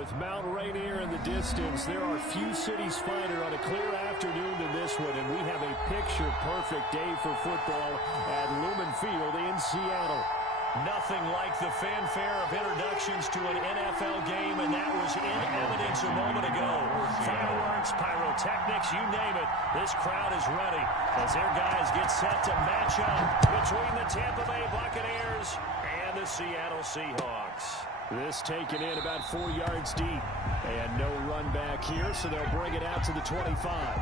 With Mount Rainier in the distance, there are few cities finer on a clear afternoon than this one, and we have a picture-perfect day for football at Lumen Field in Seattle. Nothing like the fanfare of introductions to an NFL game, and that was in evidence a moment ago. Fireworks, pyrotechnics, you name it. This crowd is ready as their guys get set to match up between the Tampa Bay Buccaneers and the Seattle Seahawks. This taken in about 4 yards deep, and no run back here, so they'll bring it out to the 25.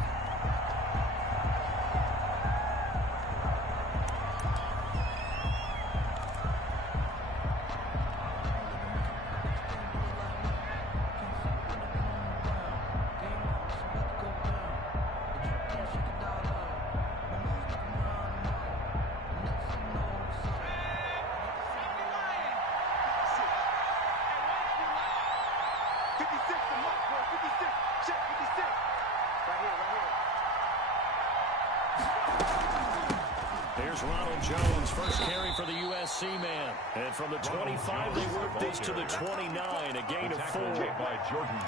Jones, first carry for the USC man. And from the 25, they work this to the 29, a gain of 4.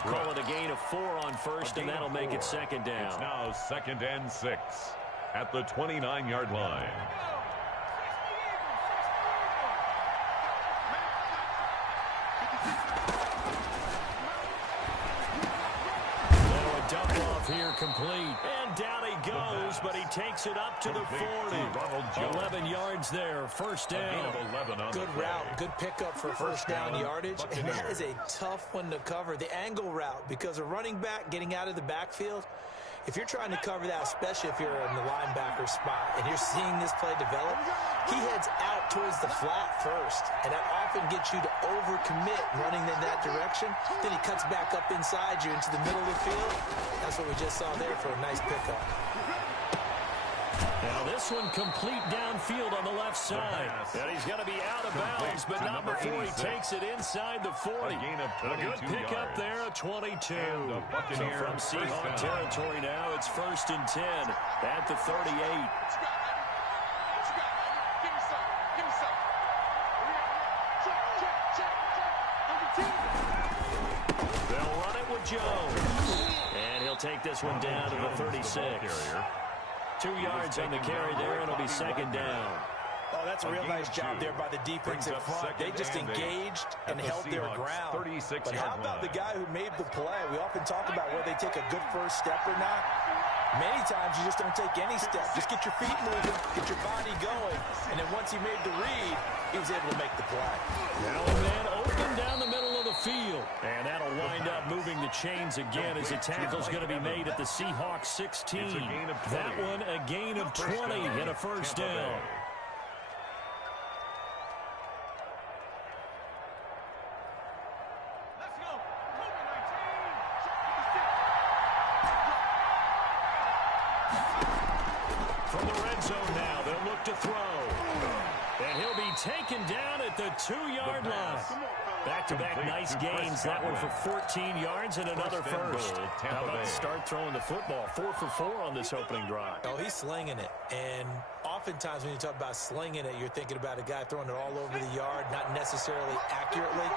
Call it a gain of 4 on first, and that'll make it second down. It's now 2nd and 6 at the 29-yard line. Dump off here complete. And down he goes, but he takes it up to the 40. 11 yards there, first down. Good route, good pickup for first down yardage. And that is a tough one to cover, the angle route, because a running back getting out of the backfield, if you're trying to cover that, especially if you're in the linebacker spot and you're seeing this play develop, he heads out towards the flat first, and that often gets you to overcommit running in that direction. Then he cuts back up inside you into the middle of the field. That's what we just saw there for a nice pickup. Now this one complete downfield on the left side. And he's going to be out of bounds, but not before he takes it inside the 40. A good pickup there, a 22. So from Seahawk territory now, it's 1st and 10 at the 38. They'll run it with Jones. And he'll take this one down to the 36. 2 yards on the carry there, and it'll be second down. Oh, that's a real nice job there by the defensive front. They just engaged and held their ground. But how about the guy who made the play? We often talk about whether they take a good first step or not. Many times you just don't take any step. Just get your feet moving, get your body going, and then once he made the read, he was able to make the play. Now a man open down the middle of the field. And that'll wind up moving the chains again as the tackle's going to be made at the Seahawks 16. That one a gain of 20 and a first down. From the red zone now, they'll look to throw. And he'll be taken down at the 2-yard line. Back-to-back nice gains. That one for 14 yards and another first. How about to start throwing the football? 4 for 4 on this opening drive. Oh, he's slinging it. And oftentimes when you talk about slinging it, you're thinking about a guy throwing it all over the yard, not necessarily accurately.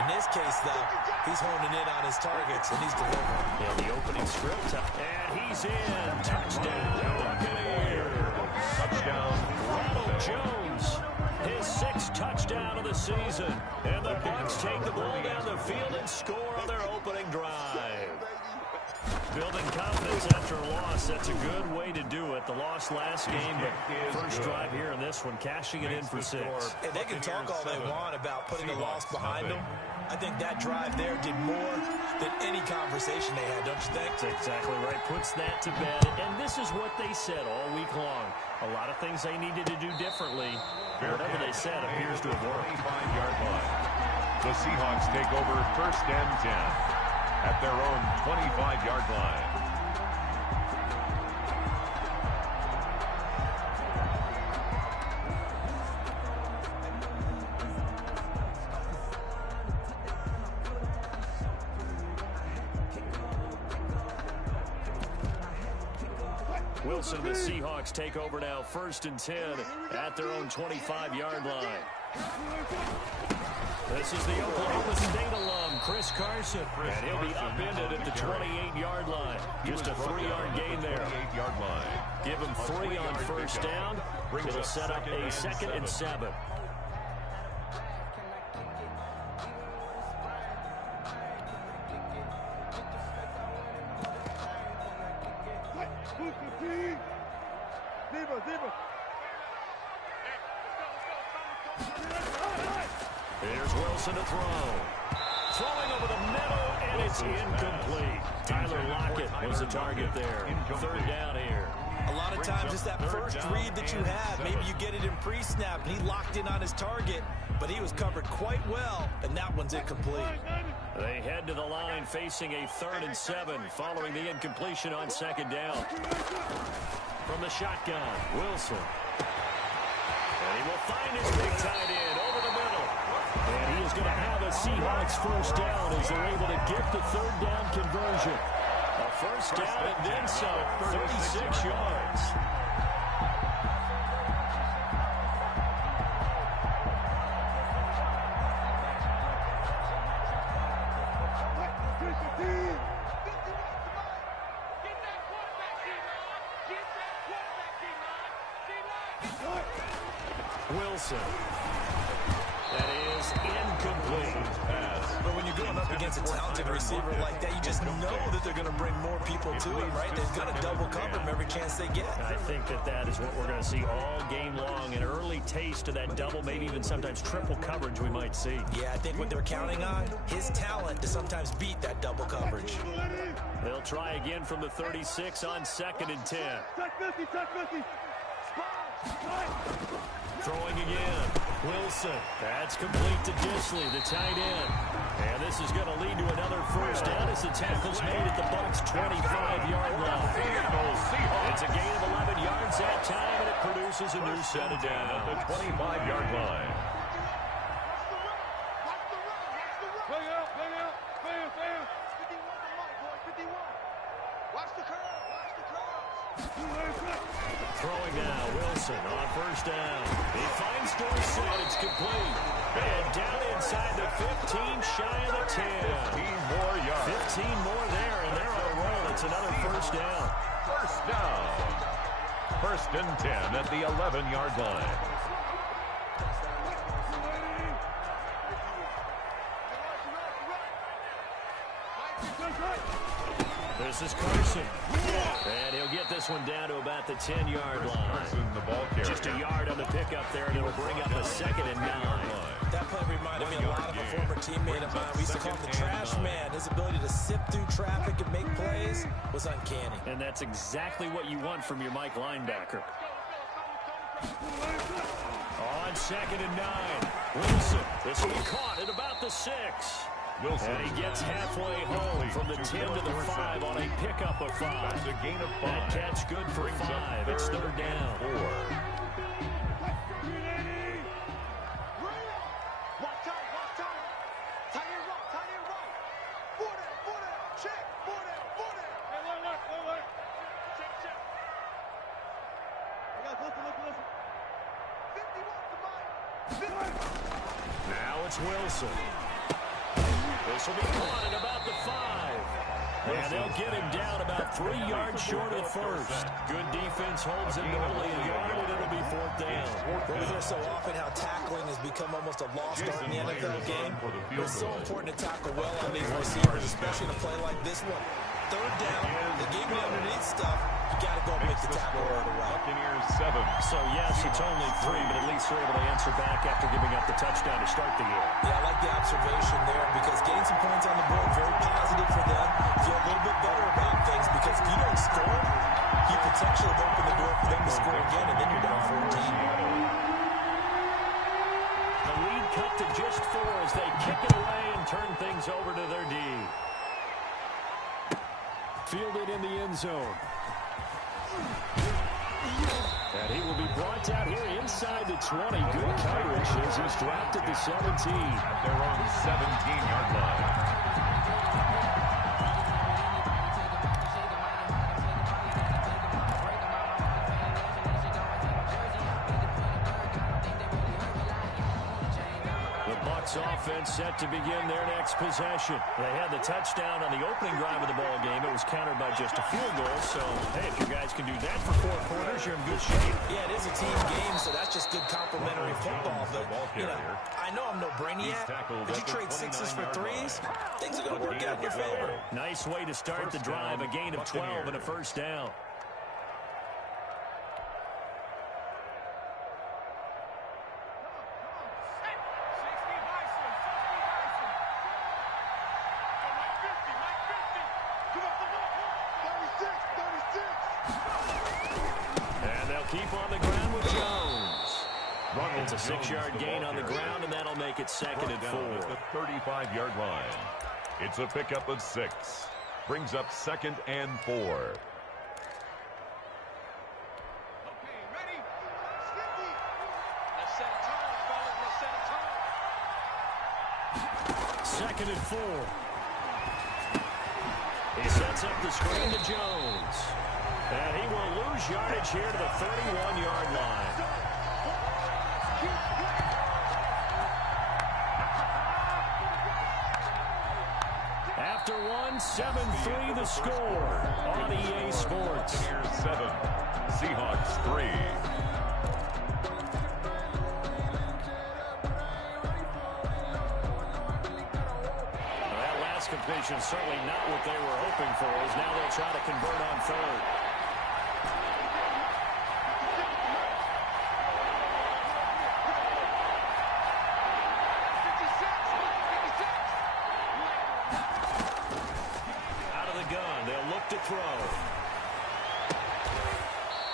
In this case, though, he's honing in on his targets, and he's delivering. Yeah, the opening script. And he's in. Touchdown, Buccaneers. Touchdown, Ronald Jones. His 6th touchdown of the season. And the Bucs take the ball down the field and score on their opening drive. Building confidence after a loss, that's a good way to do it. The loss last game, but first drive here in this one, cashing it in for 6. And they can talk all they want about putting the loss behind them. I think that drive there did more than any conversation they had, don't you think? That's exactly right. Puts that to bed. And this is what they said all week long. A lot of things they needed to do differently. Whatever they said appears to have worked. 25-yard line. The Seahawks take over 1st and 10 at their own 25-yard line. Wilson, the Seahawks take over now 1st and 10 at their own 25-yard line. This is the Oklahoma State alum, Chris Carson. And he'll be upended at the 28-yard line. Just a 3-yard gain there. 28-yard line. Give him 3 on first down. It'll set up a 2nd and 7. Here's Wilson to throw. Throwing over the middle, and it's incomplete. Tyler Lockett was the target there. 3rd down here. A lot of times it's that first read that you have. Maybe you get it in pre-snap, and he locked in on his target, but he was covered quite well, and that one's incomplete. They head to the line facing a 3rd and 7 following the incompletion on 2nd down. From the shotgun, Wilson. And he will find his big tight end over the middle. And he is going to have a Seahawks first down as they're able to get the 3rd down conversion. A first down and then some, 36 yards. Wilson. That is incomplete. But when you're going up against a talented receiver like that, you just know that they're going to bring more people to him, right? They've got to double cover him every chance they get. I think that is what we're going to see all game long. An early taste of that double, maybe even sometimes triple coverage we might see. Yeah, I think what they're counting on, his talent to sometimes beat that double coverage. They'll try again from the 36 on 2nd and 10. Throwing again. Wilson. That's complete to Disley, the tight end. And this is going to lead to another first down as the tackle's made at the Bucks' 25-yard line. It's a gain of 11 yards that time, and it produces a new set of downs. At the 25-yard line. Throwing now, Wilson on first down. He finds Dorsett, it's complete. And down inside the 15, shy of the 10. 15 more yards. 15 more there, and they're on a roll. It's another first down. First down. 1st and 10 at the 11-yard line. This is Carson. And he'll get this one down to about the 10-yard line. Carson, the ball carrier. Just a yard on the pickup there, and it'll bring up a 2nd and 9. That play reminded me a lot of a former teammate of mine. We used to call him the trash man. His ability to sift through traffic and make plays was uncanny. And that's exactly what you want from your Mike linebacker. On 2nd and 9. Wilson. This will be caught at about the 6. Wilson. And he gets halfway home from the 10 to the 5 on a pickup of 5. That's a gain of 5. That catch good for 5. It's 3rd down. 4. Now it's Wilson. This will be caught at about the 5. And they'll get him down about 3 yards short of the first. Good defense holds him to only a yard, and it'll be 4th down. We hear so often how tackling has become almost a lost art in the NFL game. It's so important to tackle well on these receivers, especially in a play like this one. 3rd down, the game underneath stuff, you got to go and make the tackle right away. Buccaneers 7. So, yes, it's only 3, but at least they're able to answer back after giving up the touchdown to start the year. Yeah, I like the observation there because getting some points on the board, very positive for them. Feel a little bit better about things because if you don't score, you potentially open the door for them to score again, and then you're down 14. The lead cut to just 4 as they kick it away and turn things over to their D. Fielded in the end zone. And he will be brought down here inside the 20. Good coverage as he's dropped at the 17. At their own 17-yard line. offense set to begin their next possession. They had the touchdown on the opening drive of the ball game. It was countered by just a field goal. So, hey, if you guys can do that for 4 quarters, you're in good shape. Yeah, it is a team game, so that's just good complementary football. But, you know, I know I'm no brainiac, but you trade 6s for 3s, things are going to work out in your favor. Nice way to start the drive, a gain of 12 and a first down. Keep on the ground with Jones. It's a 6-yard gain on the ground, and that'll make it 2nd and 4. At the 35-yard line. It's a pickup of 6. Brings up 2nd and 4. Okay, ready? Sticky. Let's set a tone, fellas. Let's set a tone. 2nd and 4. He sets up the screen to Jones. And he will lose yardage here to the 31-yard line. After 7-3 the score on EA Sports. 7, Seahawks 3. That last completion certainly not what they were hoping for, as now they'll try to convert on 3rd. To throw.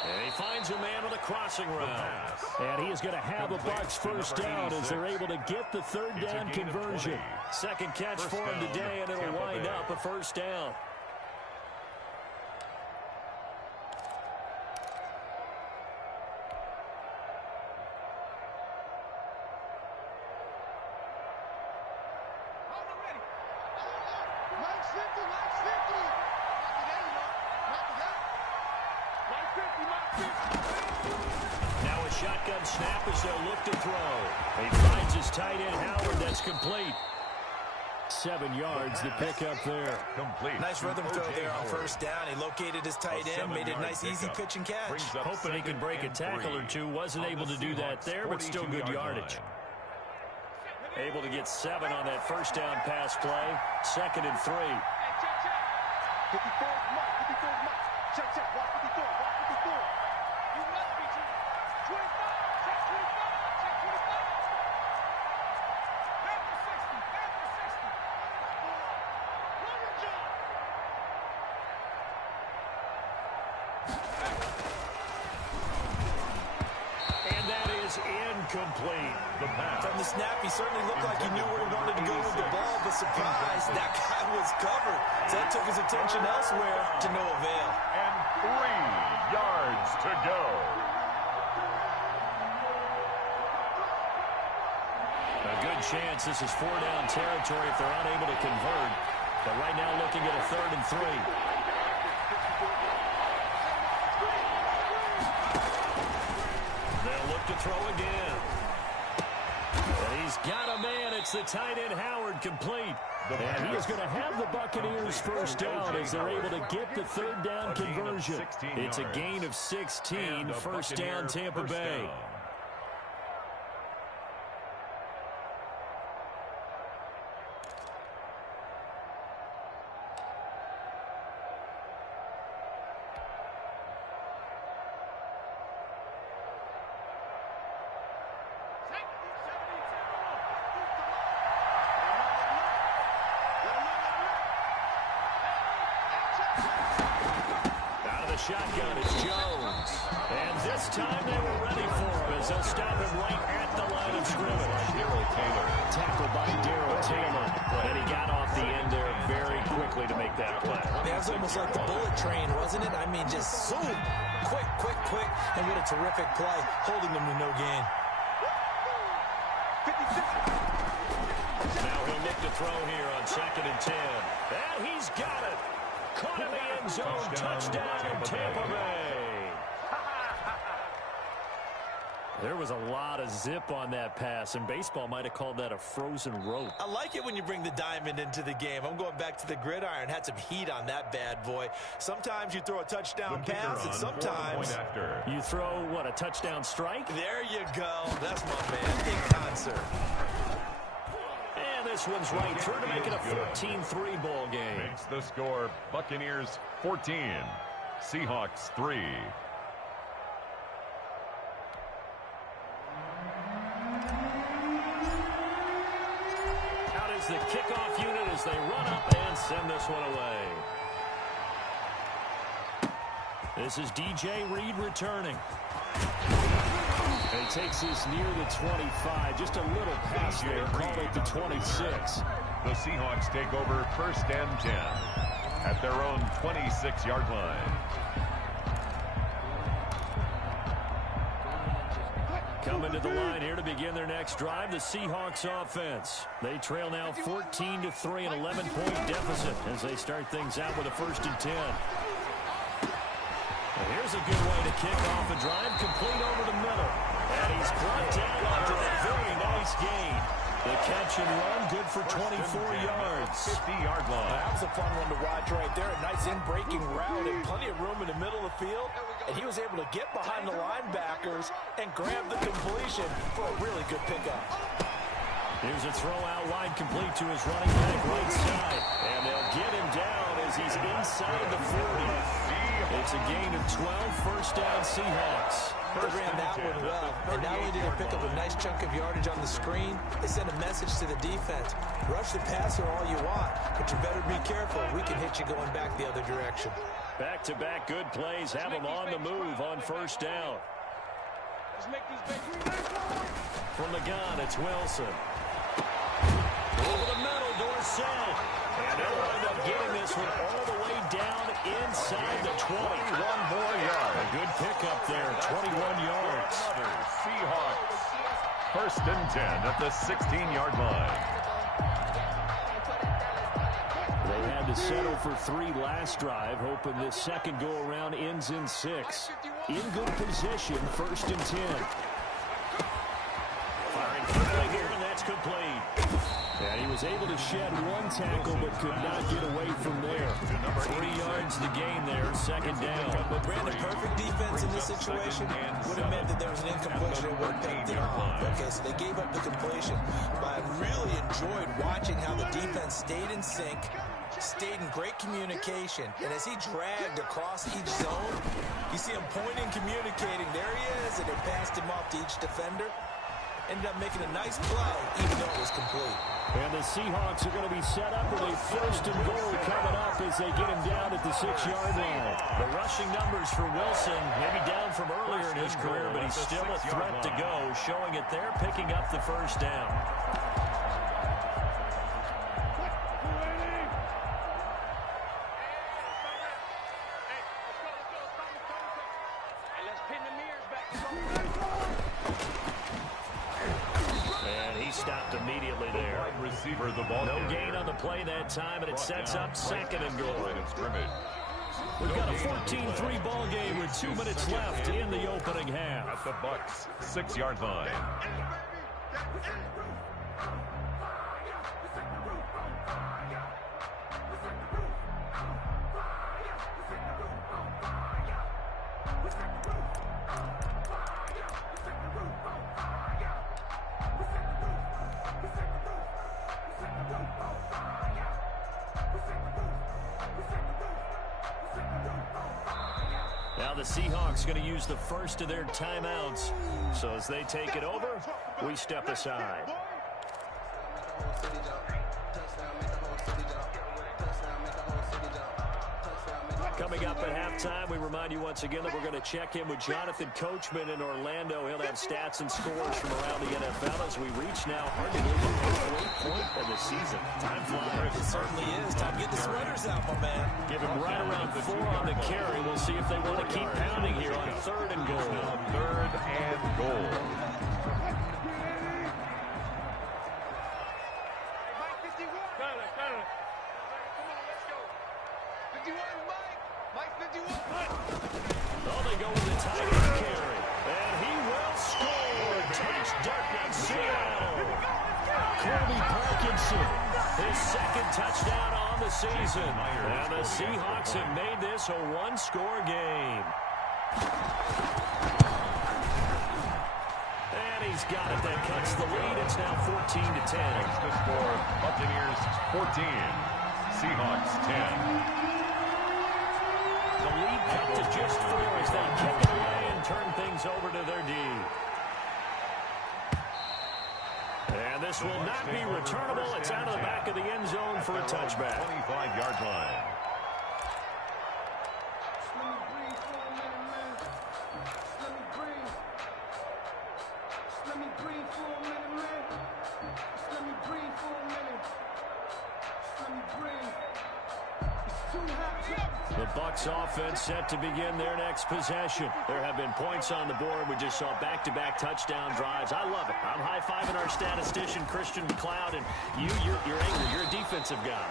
And he finds a man on a crossing route. And he is going to have the Bucs first down as they're able to get the 3rd down conversion. 2nd catch for him today, and it'll wind up a first down. Now a shotgun snap as they'll look to throw. He finds his tight end, Howard. That's complete. 7 yards, the pickup there. Complete. Nice rhythm throw there on first down. He located his tight end, made it a nice, easy pitch and catch. Hoping he could break a tackle or two. Wasn't able to do that there, but still good yardage. Able to get 7 on that first down pass play. 2nd and 3. Check, check. Watch 54. Watch 54. You must be 25. Check 25. Check 25. Back to 60. Back to 60. Run and jump. And that is incomplete. The pass. From the snap, he certainly looked like he knew where he wanted to go with the ball, but surprise, that guy was covered. So that took his attention elsewhere to no avail. And 3 yards to go. A good chance this is 4-down territory if they're unable to convert. But right now looking at a 3rd and 3. They'll look to throw again. And he's got a man. It's the tight end, Howard, complete. And he is going to have the Buccaneers first down as they're able to get the 3rd down conversion. It's a gain of 16, first down Tampa Bay. Shotgun, it's Jones. And this time they were ready for him as they'll stop him right at the line of scrimmage. Tackled by Darrell Taylor. And he got off the end there very quickly to make that play. That was almost like the bullet train, wasn't it? I mean, just zoom. Quick. And what a terrific play, holding them to no gain. Now he'll look to throw here on 2nd and 10. And he's got it. Caught in the end zone. Touchdown, Tampa Bay. There was a lot of zip on that pass, and baseball might have called that a frozen rope. I like it when you bring the diamond into the game. I'm going back to the gridiron. Had some heat on that bad boy. Sometimes you throw a touchdown pass, and sometimes you throw, what, a touchdown strike? There you go. That's my man in concert. And this one's right through to make it a 14-3 ball game. Makes the score Buccaneers 14, Seahawks 3. The kickoff unit as they run up and send this one away. This is DJ Reed returning. And he takes this near the 25. Just a little pass there. Call it the 26. The Seahawks take over first and 10 at their own 26-yard line. Coming to the line here to begin their next drive, the Seahawks offense. They trail now 14-3, an 11-point deficit as they start things out with a 1st and 10. And here's a good way to kick off a drive, complete over the middle. And he's brought down after a very nice gain. The catch and run, good for 24 yards. 50-yard line. That was a fun one to watch right there. A nice in-breaking route and plenty of room in the middle of the field. And he was able to get behind the linebackers and grab the completion for a really good pickup. Here's a throw out wide, complete to his running back right side. And they'll get him down as he's inside the 40. It's a gain of 12, 1st down Seahawks. They ran that one well, and not only did they pick up a nice chunk of yardage on the screen, they sent a message to the defense. Rush the passer all you want, but you better be careful. We can hit you going back the other direction. Back-to-back good plays have them on the move on 1st down. From the gun, it's Wilson. Over the middle, Dorsett. And they'll wind up getting this one all the way down inside the 20. 1 more yard. A good pickup there, 21 yards. Seahawks. 1st and 10 at the 16-yard line. They had to settle for 3 last drive, hoping this second go-around ends in 6. In good position, 1st and 10. Firing quickly here, and that's complete. And he was able to shed 1 tackle, but could not get away from there. 3 yards the gain there, 2nd down. But Brandon, perfect defense in this situation would have meant that there was an incompletion and would have picked it off. Okay, so they gave up the completion. But I really enjoyed watching how the defense stayed in sync, stayed in great communication. And as he dragged across each zone, you see him pointing, communicating. There he is, and it passed him off to each defender. Ended up making a nice play, even though it was complete. And the Seahawks are going to be set up with a 1st and goal coming up as they get him down at the 6-yard line. The rushing numbers for Wilson, maybe down from earlier in his career, but he's still a threat to go, showing it there, picking up the 1st down. Stopped immediately there. Receiver, the ball no gain on the play that time, and it sets up 2nd and goal. We've got a 14-3 ball game with 2 minutes left in the opening half. At the Bucks 6-yard line. Now the Seahawks going to use the first of their timeouts. So as they take it over, we step aside. Coming up at halftime, we remind you once again that we're going to check in with Jonathan Coachman in Orlando. He'll have stats and scores from around the NFL as we reach now arguably the halfway point of the season. Time flies. It certainly is. Time to get the sweaters out, my man. Give him right around 4 on the carry. We'll see if they want to keep pounding here on 3rd and goal. 3rd and goal. Oh, they go with the tight end carry. And he will score. Touchdown, Seattle. Colby Parkinson, his second touchdown on the season. And the Seahawks have made this a one-score game. And he's got it. That cuts the lead. It's now 14-10. Makes the score Buccaneers 14, Seahawks 10. The lead cut to just 4 as they kick it away and turn things over to their D. And this will not be returnable. It's out of the back of the end zone for a touchback. 25-yard line. The Bucs offense set to begin their next possession. There have been points on the board. We just saw back-to-back touchdown drives. I love it. I'm high-fiving our statistician, Christian McLeod, and you're angry. You're a defensive guy.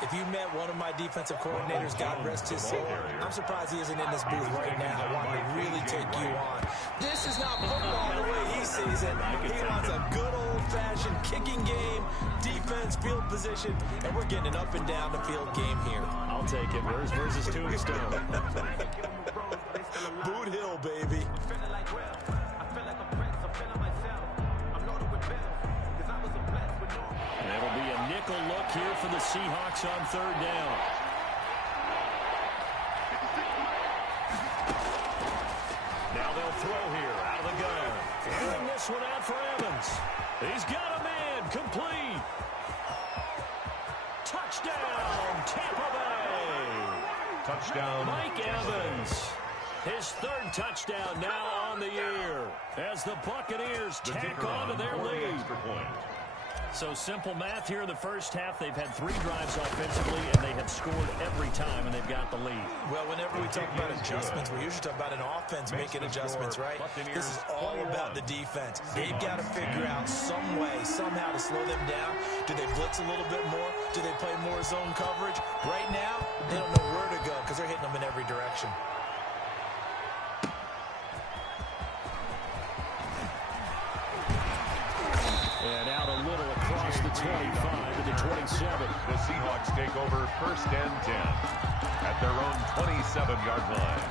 If you met one of my defensive coordinators, God rest his soul, I'm surprised he isn't in this booth right now wanting to really take you on. This is not football the way he sees it. He wants a good old-fashioned kicking game, defense, field position, and we're getting an up-and-down-the-field game here. I'll take it. Where's his tombstone? Boot Hill, baby. That'll be a nickel look here for the Seahawks on third down. Now they'll throw here out of the gun. And this one out for Evans. He's got a man. Complete. Touchdown, Tampa Bay. Touchdown. Mike Evans. His third touchdown now on the year as the Buccaneers tack on to their lead. Extra point. So simple math here in the first half. They've had 3 drives offensively, and they have scored every time, and they've got the lead. Well, whenever we talk about adjustments, we usually talk about an offense making adjustments, right? This is all about the defense. They've got to figure out some way, somehow to slow them down. Do they blitz a little bit more? Do they play more zone coverage? Right now, they don't know where to go because they're hitting them in every direction. And out a little across the 25 to the 27. The Seahawks take over first and 10 at their own 27-yard line.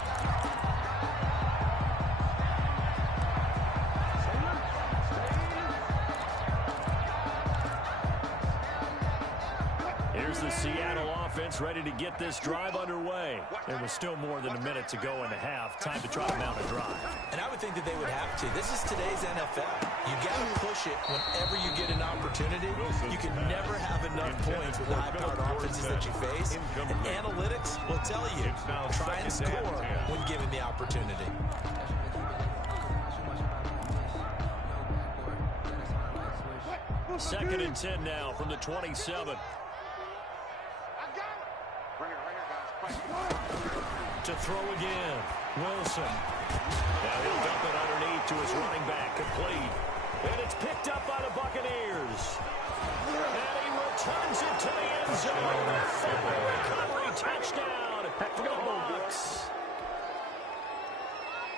Here's the Seattle offense ready to get this drive underway. There was still more than a minute to go in the half. Time to try to mount a drive. And I would think that they would have to. This is today's NFL. You got to push it whenever you get an opportunity. You can never have enough points with the high-powered offenses that you face. And analytics will tell you, try and score when given the opportunity. Second and 10 now from the 27. To throw again. Wilson. Now he'll dump it underneath to his running back. Complete. And it's picked up by the Buccaneers. And he returns it to the end zone. Fumble recovery touchdown for the Bucs.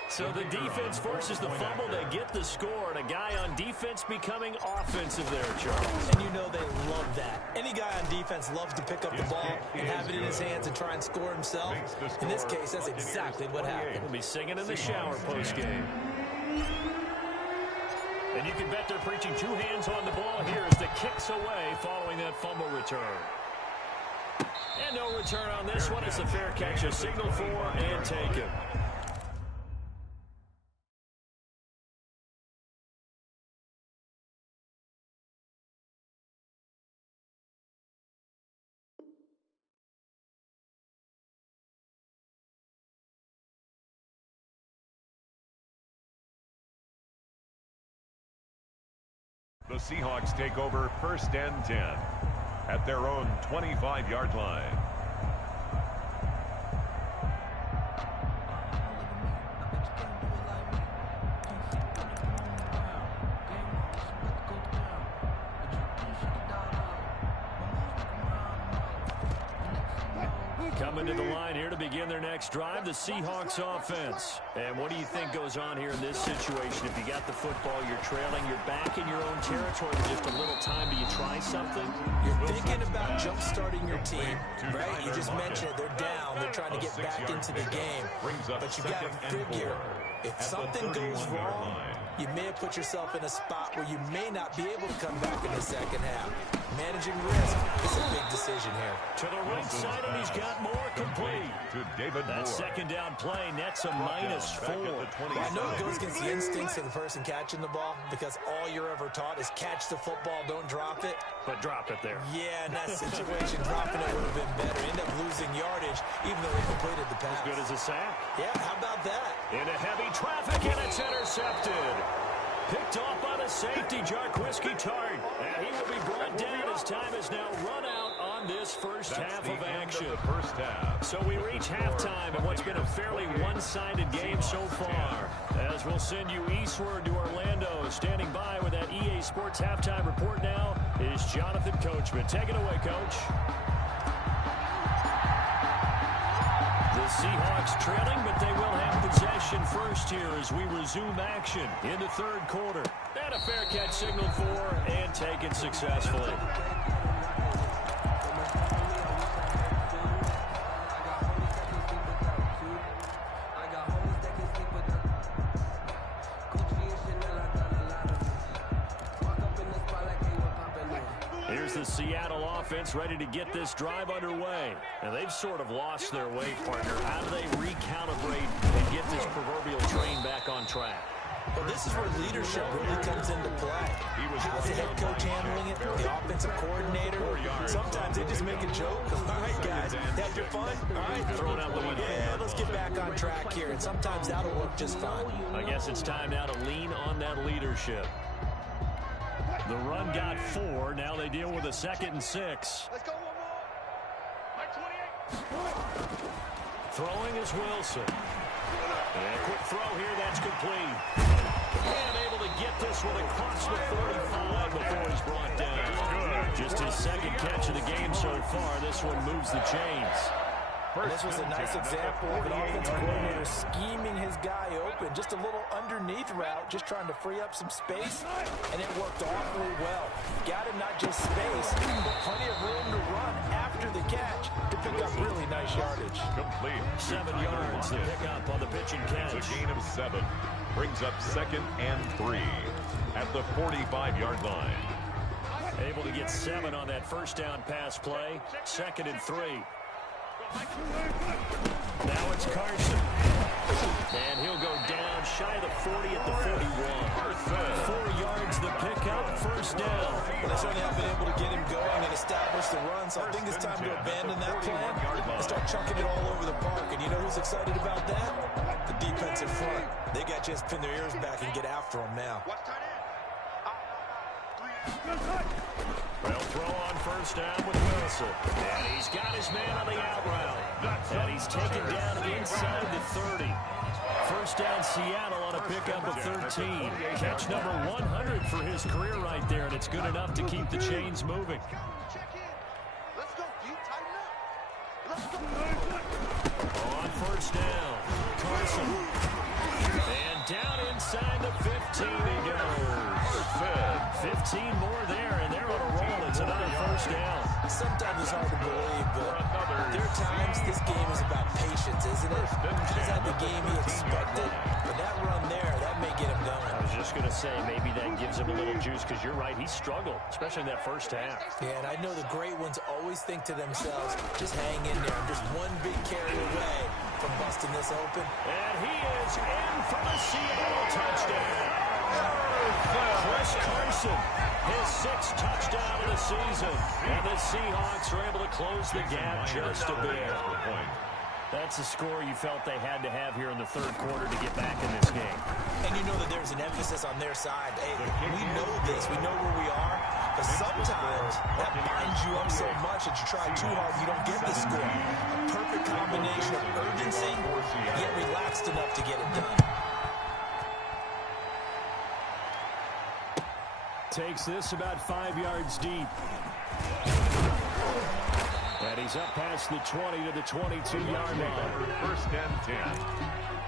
So the defense forces the fumble. They get the score. And a guy on defense becoming offensive there, Charles. And you know they love that. Any guy on defense loves to pick up the ball and have it in his hands and try and score himself. In this case, that's exactly what happened. We'll be singing in the shower postgame. And you can bet they're preaching 2 hands on the ball here as the kicks away following that fumble return. And no return on this one. It's a fair catch, a signal for and taken. The Seahawks take over first and 10 at their own 25-yard line. Coming to the line here to begin their next drive, the Seahawks offense. And what do you think goes on here in this situation? If you got the football, you're trailing, you're back in your own territory with just a little time. Do you try something? You're thinking about jump-starting your team, right? You just mentioned it. They're down. They're trying to get back into the game. But you got to figure, if something goes wrong, you may have put yourself in a spot where you may not be able to come back in the second half. Managing risk is a big decision here. To the right side, and he's got more complete. That second down play nets a -4. I know it goes against the instincts of the person catching the ball because all you're ever taught is catch the football, don't drop it. But drop it there. Yeah, in that situation, dropping it would have been better. End up losing yardage, even though they completed the pass. As good as a sack. Yeah, how about that? Into heavy traffic, and it's intercepted. Picked off by the safety, Jarquiski Tart. And he will be brought down as time is now run out on this first half of action. So we reach halftime in what's been a fairly one-sided game so far. As we'll send you eastward to Orlando. Standing by with that EA Sports halftime report now is Jonathan Coachman. Take it away, Coach. The Seahawks trailing, but they will have possession first here as we resume action in the third quarter. And a fair catch signaled for and taken successfully. Here's the Seattle offense ready to get this drive underway. And they've sort of lost their way, partner. How do they recalibrate and get this proverbial train back on track? Well, this is where leadership really comes into play. How's the head coach handling it? The offensive coordinator? Sometimes they just make a joke. All right, guys, had your fun? All right, throwing out the window. Yeah, let's get back on track here. And sometimes that'll work just fine. I guess it's time now to lean on that leadership. The run got 4. Now they deal with a 2nd and 6. Let's go one more. Mike 28. Throwing is Wilson. And a quick throw here, that's complete. And able to get this one across the 45 before he's brought down. Just his 2nd catch of the game so far. This one moves the chains. This was a nice example of an offensive coordinator scheming his guy open. Just a little underneath route, just trying to free up some space, and it worked awfully well. Got him not just space, but plenty of room to run after the catch to pick up really nice yardage. Complete. 7 yards to pick up on the pitch and catch. The gain of 7 brings up 2nd and 3 at the 45-yard line. Able to get 7 on that first down pass play. 2nd and 3. Now it's Carson. And he'll go down shy of the 40 at the 41. 4 yards the pickup, first down. Well, they certainly have been able to get him going and establish the run, so I think it's time to abandon that plan and start chucking it all over the park. And you know who's excited about that? The defensive front. They got to just pin their ears back and get after him now. They'll throw on first down with Wilson. And he's got his man on the out route. And he's taken down inside the 30. First down Seattle on a pickup of 13. Catch number 100 for his career right there, and it's good enough to keep the chains moving. Let's go, D. Tighten up. Let's go. On first down, Carson. And down inside the 15 he goes. 15 more there, and they're on a roll. It's another first down. Sometimes it's hard to believe, but there are times this game is about patience, isn't it? He's had the game he expected, but that run there, that may get him going. I was just going to say, maybe that gives him a little juice, because you're right, he struggled, especially in that first half. Yeah, and I know the great ones always think to themselves, just hang in there. I'm just one big carry away from busting this open. And he is in for the Seattle touchdown. Chris Carson, his 6th touchdown of the season. And the Seahawks are able to close the gap just a bit. That's a score you felt they had to have here in the third quarter to get back in this game. And you know that there's an emphasis on their side. Hey, we know this. We know where we are. But sometimes that binds you up so much that you try too hard, you don't get the score. A perfect combination of urgency, yet relaxed enough to get it done. Takes this about 5 yards deep. And he's up past the 20 to the 22-yard line. First and 10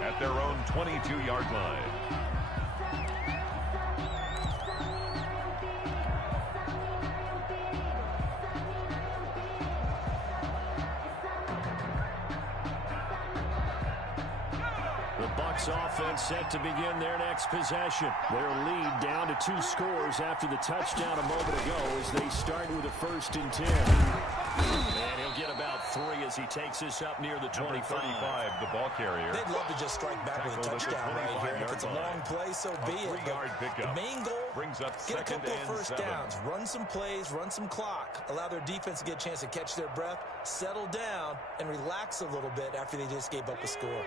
at their own 22-yard line. Bucks offense set to begin their next possession. Their lead down to 2 scores after the touchdown a moment ago as they start with a 1st and 10. And he'll get about 3 as he takes this up near the 25. 35, the ball carrier. They'd love to just strike back with a touchdown right here. And if it's a long play, so be it. But the main goal, brings up get a couple of first 7. downs, run some plays, run some clock, allow their defense to get a chance to catch their breath, settle down, and relax a little bit after they just gave up a score.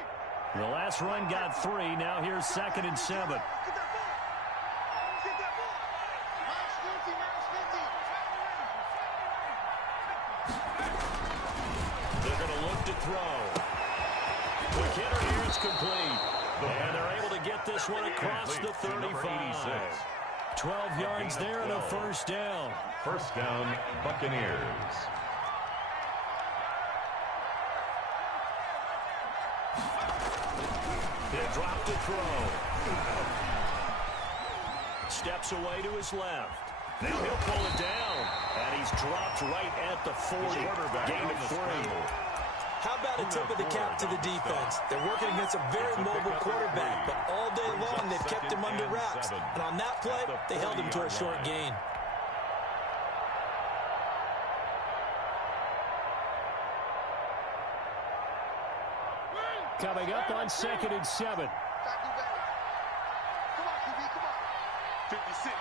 The last run got 3. Now here's 2nd and 7. Get that ball. Get that ball. -50. They're going to look to throw. The hitter here is complete. And they're able to get this one across the 35. 12 yards there and a 1st down. First down, Buccaneers. They drop to throw. Steps away to his left. Now he'll pull it down. And he's dropped right at the 40. Gain of 3. How about a tip of the cap to the defense? They're working against a very mobile quarterback, but all day long they've kept him under wraps. And on that play, they held him to a short gain. Coming up on 2nd and 7. Come on, QB, come on. 56.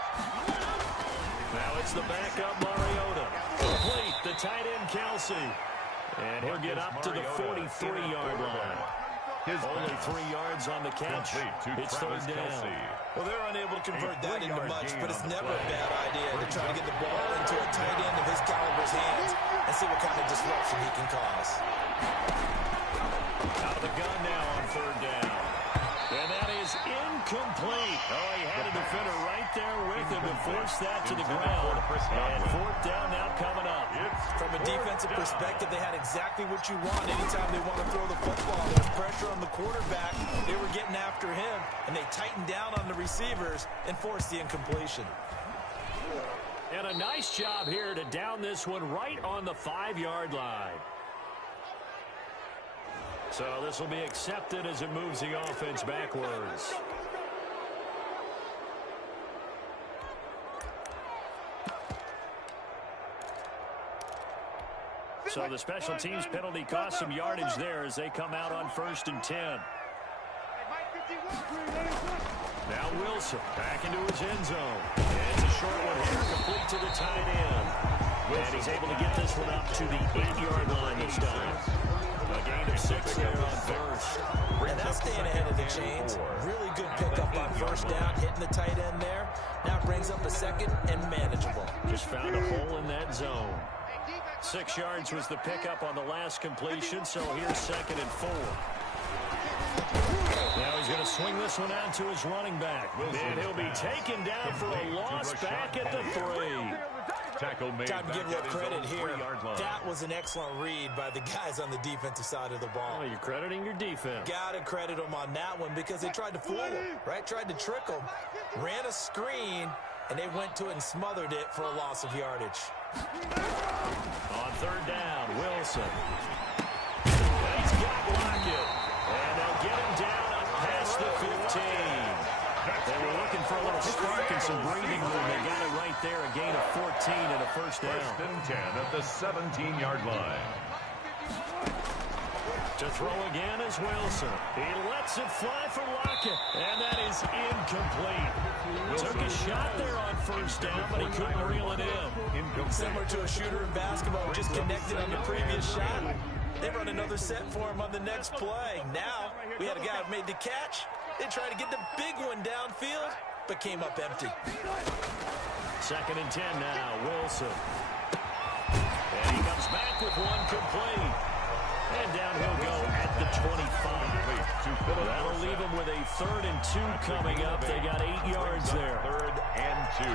Now it's the backup Mariota. Complete, the tight end Kelsey. And he'll get up to the 43-yard line. Only 3 yards on the catch. It's 3rd down. Well, they're unable to convert that into much, but it's never a bad idea to try to get the ball into a tight end of his caliber's hands and see what kind of disruption he can cause. Out of the gun now on 3rd down. And that is incomplete. Oh, he had a defender right there with him to force that to the ground. And 4th down now coming up. From a defensive perspective, they had exactly what you want anytime they want to throw the football. There's pressure on the quarterback. They were getting after him, and they tightened down on the receivers and forced the incompletion. And a nice job here to down this one right on the 5-yard line. So this will be accepted as it moves the offense backwards. So the special teams penalty cost some yardage there as they come out on 1st and 10. Now Wilson back into his end zone. And it's a short one here, complete to the tight end. And he's able to get this one up to the 8-yard line this time. A gain of 6 there on 1st. And that's staying ahead of the chains. Really good pickup on 1st down, hitting the tight end there. Now brings up a 2nd and manageable. Just found a hole in that zone. 6 yards was the pickup on the last completion, so here's 2nd and 4. Now he's going to swing this one out to his running back. And he'll be taken down for a loss back at the 3. Tackle made. Time to give a little credit here. 3-yard line. That was an excellent read by the guys on the defensive side of the ball. Oh, you're crediting your defense. Got to credit them on that one because they tried to fool him, right? Tried to trick him. Ran a screen, and they went to it and smothered it for a loss of yardage. On 3rd down, Wilson. He's got Lockett. And they'll get him down past the 15. They were looking for a little spark and some breathing room. They got it right there, a gain of 14 and a 1st down. 1st and 10 at the 17-yard line. To throw again is Wilson. He lets it fly for Lockett, and that is incomplete. Took a shot there on 1st down, but he couldn't reel it in. Similar to a shooter in basketball, just connected on the previous shot. They run another set for him on the next play. Now, we had a guy who made the catch. They tried to get the big one downfield, but came up empty. 2nd and 10 now, Wilson. And he comes back with one complete. And down he'll go at the 25. That'll leave him with a 3rd and 2 coming up. They got 8 yards there. 3rd and 2.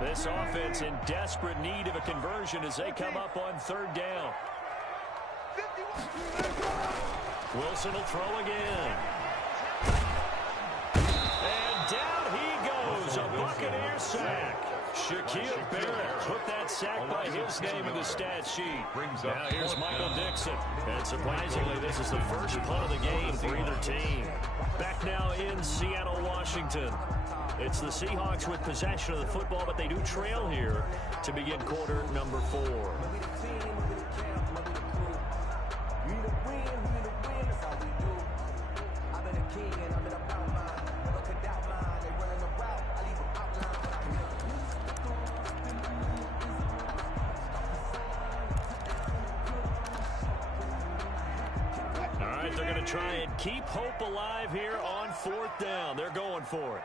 This offense in desperate need of a conversion as they come up on third down. Wilson will throw again. And down he goes. A Buccaneer sack. Shaquille Barrett put that sack by his name in the stat sheet. Now here's Michael Dixon. And surprisingly, this is the first punt of the game for either team. Back now in Seattle, Washington. It's the Seahawks with possession of the football, but they do trail here to begin quarter number 4. All right, they're going to try and keep hope alive here on fourth down. They're going for it.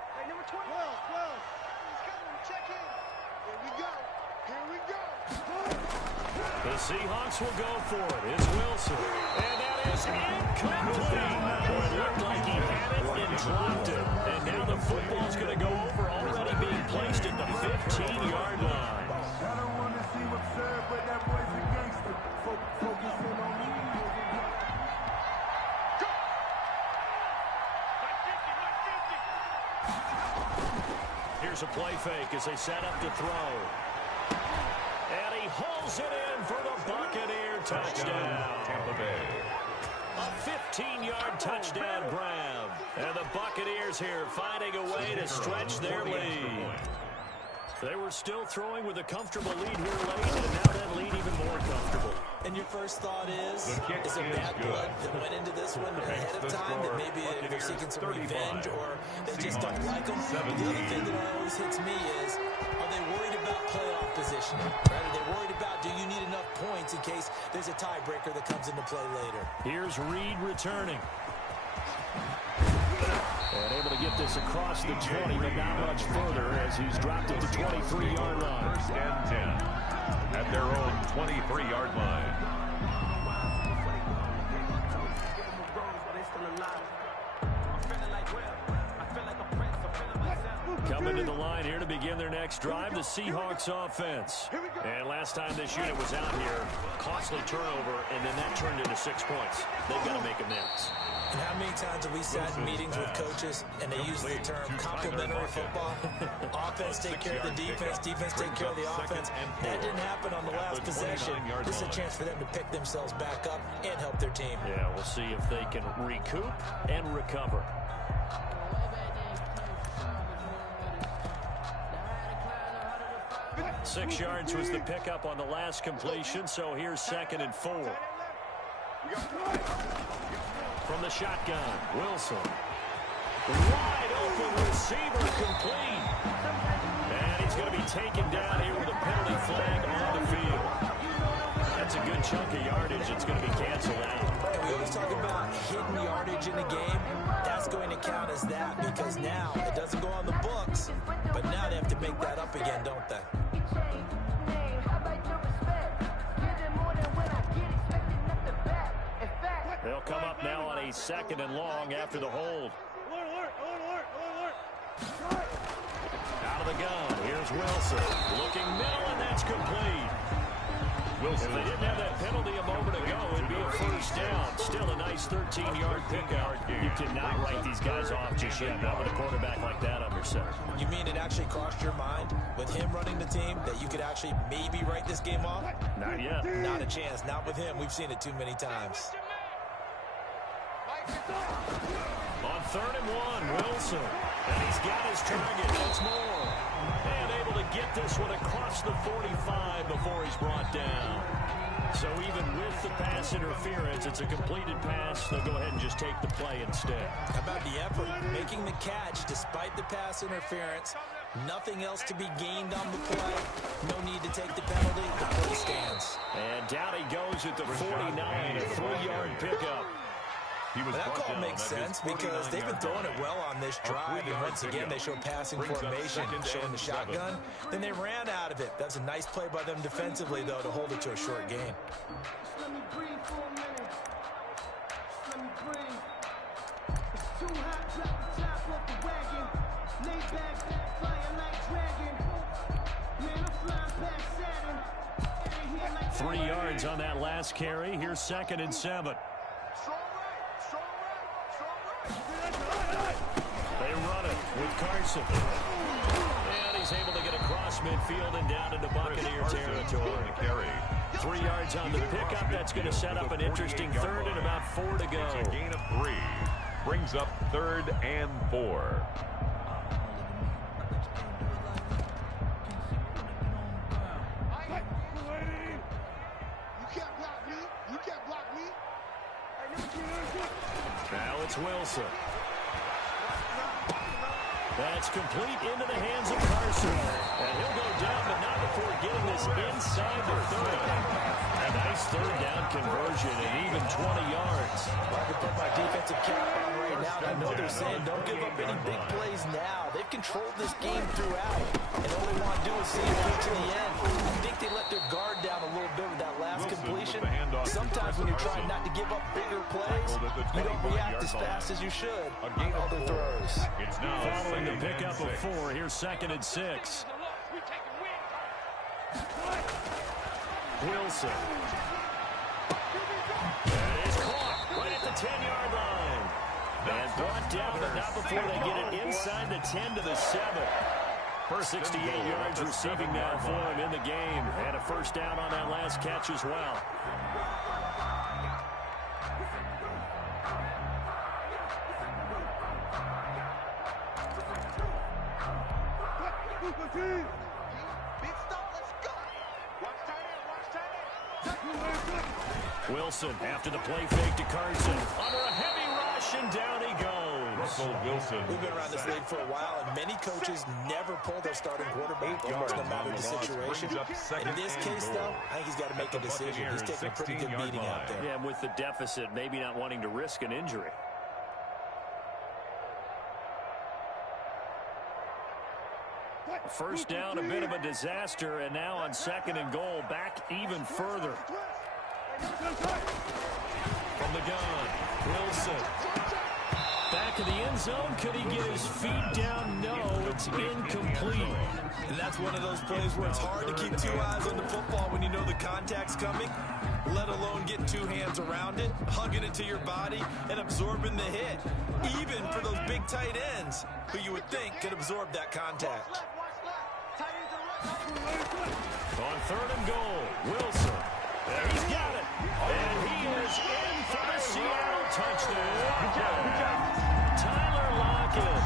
The Seahawks will go for it. It's Wilson. And that is incomplete. Well, it looked like he had it and dropped it. And now the football's going to go over, already being placed at the 15-yard line. I don't want to see what's served, but that boy's a gangster. Focusing on me. Here's a play fake as they set up to throw. And he hauls it in for the Buccaneer touchdown. Tampa Bay. A 15-yard touchdown grab. And the Buccaneers here finding a way to stretch their lead. They were still throwing with a comfortable lead here late, and now that lead even more comfortable. And your first thought is a bad blood that went into this one ahead of time, that maybe they're seeking some revenge or they just don't like them. But the other thing that always hits me is, are they worried about playoff positioning? Right? Are they worried about, do you need enough points in case there's a tiebreaker that comes into play later? Here's Reed returning. And able to get this across the 20, but not much further as he's dropped it to 23-yard line. First and 10 at their own 23-yard line. Coming to the line here to begin their next drive, the Seahawks offense. And last time this unit was out here, costly turnover, and then that turned into 6 points. They've got to make amends. And how many times have we sat in meetings with coaches and they use the term complementary football? Offense take care of the defense, defense take care of the offense. That didn't happen on the last possession. This is a chance for them to pick themselves back up and help their team. Yeah, we'll see if they can recoup and recover. Six yards was the pickup on the last completion, so here's 2nd and 4. From the shotgun, Wilson. Wide open receiver complete. And he's going to be taken down here with a penalty flag on the field. That's a good chunk of yardage. It's going to be canceled out. And we always talk about hidden yardage in a game. That's going to count as that because now it doesn't go on the books, but now they have to make that up again, don't they? They'll come up now on a 2nd and long after the hold. Out of the gun. Here's Wilson. Looking middle, and that's complete. Wilson. If they didn't have that penalty a moment ago, it'd be a first down. Still a nice 13-yard pickup. You cannot write these guys off just yet. Not with a quarterback like that under center. You mean it actually crossed your mind with him running the team that you could actually maybe write this game off? Not yet. Not a chance. Not with him. We've seen it too many times. On 3rd and 1, Wilson. And he's got his target. That's more. And able to get this one across the 45 before he's brought down. So even with the pass interference, it's a completed pass. They'll go ahead and just take the play instead. How about the effort? Making the catch despite the pass interference. Nothing else to be gained on the play. No need to take the penalty. The play stands. And down he goes at the 49, a 3-yard pickup. That call makes sense because they've been throwing it well on this drive, and once again they show passing formation, showing the shotgun. Then they ran out of it. That's a nice play by them defensively, though, to hold it to a short gain. Let me breathe for a minute. Let me breathe. It's too hot, drop the top off the wagon. Lay back, flying like dragon. 3 yards on that last carry. Here's 2nd and 7. They run it with Carson. And he's able to get across midfield and down into Buccaneer territory. 3 yards on the pickup. That's going to set up an interesting 3rd and about 4 to go. It's a gain of 3. Brings up 3rd and 4. Now it's Wilson. That's complete into the hands of Carson. And he'll go down, but not before getting this inside the 30. A nice 3rd down conversion and even 20 yards. I can put my defensive cap on right now. I know they're saying don't give up any big plays now. They've controlled this game throughout. And all they want to do is see it through to the end. I think they let their guard down a little bit with that last completion. Sometimes when you're trying not to give up bigger plays, you don't react as fast as you should on other throws. It's now following the pickup of 4. Here's 2nd and 6. Wilson. That is caught right at the 10-yard line. And brought down, but not before they get it inside the 10 to the 7. 68 yards receiving now for him in the game. And a 1st down on that last catch as well. Wilson after the play fake to Carson. Under a heavy rush, and down he goes. Russell Wilson. We've been around this league for a while, and many coaches never pull their starting quarterback, almost no matter the situation. In this case, though, I think he's got to make a decision. He's taking a pretty good beating out there. Yeah, and with the deficit, maybe not wanting to risk an injury. First down, a bit of a disaster, and now on 2nd and goal, back even further. From the gun, Wilson. Back of the end zone, could he get his feet down? No, it's incomplete. And that's one of those plays where it's hard to keep 2 eyes on the football when you know the contact's coming, let alone getting 2 hands around it, hugging it to your body, and absorbing the hit. Even for those big tight ends who you would think could absorb that contact. On 3rd and goal, Wilson. There he's got it. And he is in for the Seattle touchdown. Tyler Lockett,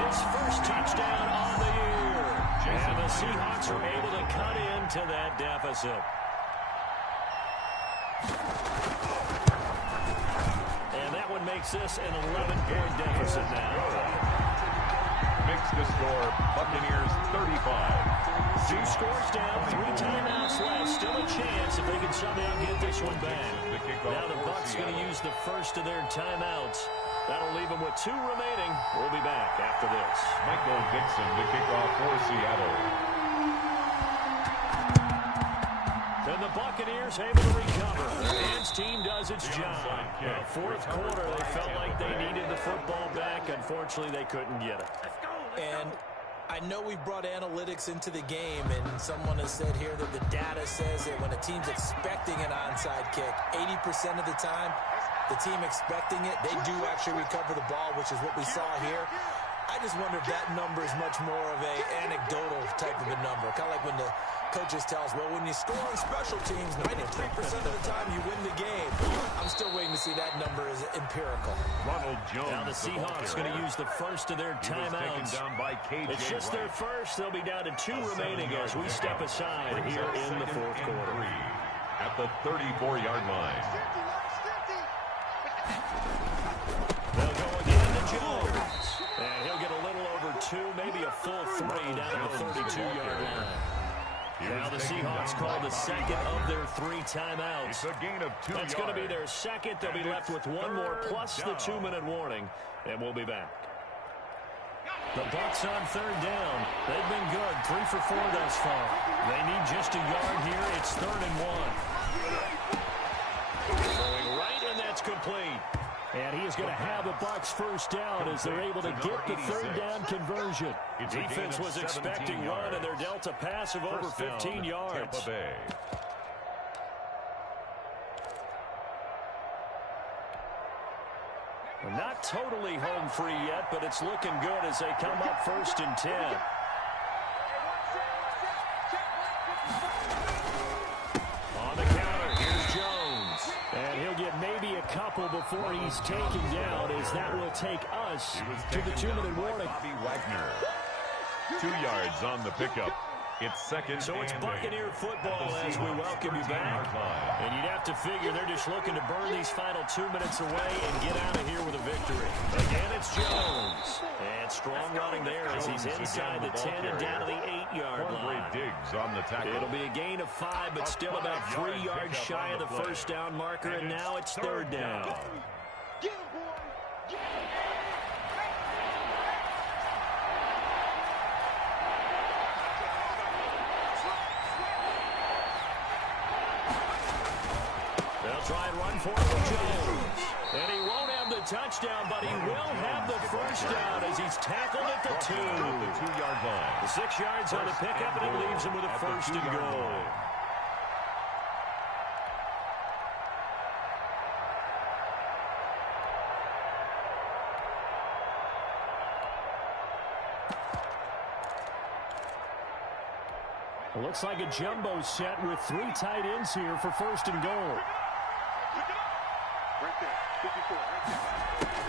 his first touchdown on the year. And the Seahawks are able to cut into that deficit. And that one makes this an 11-point deficit now. Makes the score Buccaneers 35. 2 scores down, 3 timeouts left. Still a chance if they can somehow get this one back. Now the Bucs going to use the first of their timeouts. That'll leave them with 2 remaining. We'll be back after this. Michael Dixon to kick off for Seattle. And the Buccaneers able to recover. The Rams team does its job. Well, 4th quarter, they felt like they needed the football back. Unfortunately, they couldn't get it. And I know we brought analytics into the game, and someone has said here that the data says that when a team's expecting an onside kick, 80% of the time, the team expecting it, they do actually recover the ball, which is what we saw here. I just wonder if that number is much more of a anecdotal type of a number. Kind of like when the coaches tell us, well, when you score on special teams, 93% of the time you win the game. I'm still waiting to see that number is empirical. Ronald Jones. Now the Seahawks going to use the first of their timeouts. Down by It's just their first. They'll be down to 2 remaining as we step aside here in the 4th quarter. At the 34-yard line. They'll go again to Jones. And he'll get a little over 2, maybe a full 3 down at the 32-yard line. Now the Seahawks call the second of their 3 timeouts. It's a gain of 2 yards. That's going to be their second. They'll be left with 1 more plus the 2-minute warning. And we'll be back. The Bucs on 3rd down. They've been good. 3 for 4 thus far. They need just a yard here. It's 3rd and 1. Going right, and that's complete. And he is going to have the Bucs first down as they're able to get the 3rd down conversion. Defense was expecting run, and they're dealt a pass of over 15 yards. Not totally home free yet, but it's looking good as they come up 1st and 10. On the counter, here's Jones. And he'll get maybe a couple before he's taken down, as that will take us to the 2-minute warning. Bobby Wagner. 2 yards on the pickup. It's 2nd. So it's Buccaneer football as we welcome you back. And you'd have to figure they're just looking to burn these final 2 minutes away and get out of here with a victory. Again, it's Jones. And strong running there as he's inside the 10 and down to the 8-yard line. Diggs on the tackle. It'll be a gain of 5, but still about 3 yards shy of the first down marker, and now it's 3rd down. Get him, boy. Get him. They'll try and run for it with Jones. And he won't have the touchdown, but he will have the first down as he's tackled at the 2. The 2-yard line. The 6 yards on the pickup, and it leaves him with a 1st and goal. It looks like a jumbo set with 3 tight ends here for 1st and goal. Right there. 54. Right there.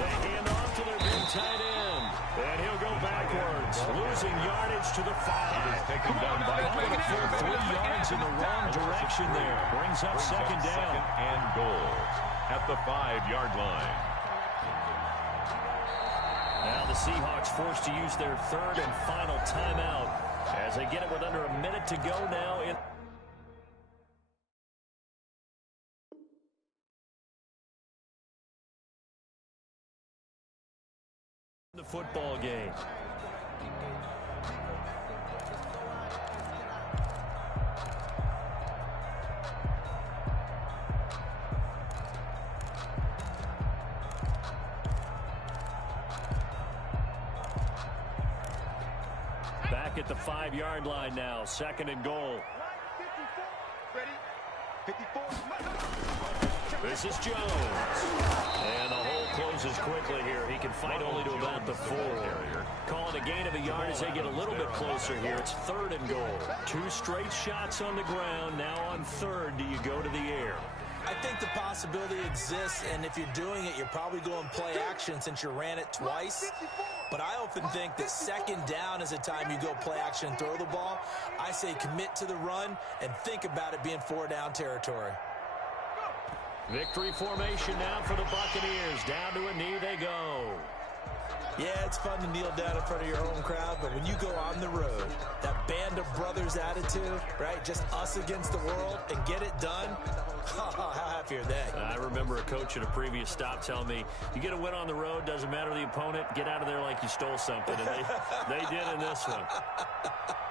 They hand off to their big tight end. And he'll go backwards, losing yardage to the 5. Taken down by Probably a full 3 yards in the wrong direction there. Brings up 2nd down. 2nd and goal at the 5-yard line. Now the Seahawks forced to use their 3rd and final timeout as they get it with under a minute to go now in the football game. Back at the 5-yard line now, 2nd and goal. 54. Ready? 54. This is Jones. And the hole closes quickly here. He can fight only to about the 4. Calling a gain of a yard as they get a little bit closer here. It's 3rd and goal. 2 straight shots on the ground. Now on 3rd, do you go to the air? I think the possibility exists, and if you're doing it, you're probably going play action since you ran it twice. But I often think that 2nd down is the time you go play action and throw the ball. I say commit to the run and think about it being 4-down territory. Victory formation now for the Buccaneers. Down to a knee they go. Yeah, it's fun to kneel down in front of your home crowd, but when you go on the road, that band of brothers attitude, right, just us against the world, and get it done, how happy are they? I remember a coach at a previous stop telling me, you get a win on the road, doesn't matter the opponent, get out of there like you stole something, and they did in this one.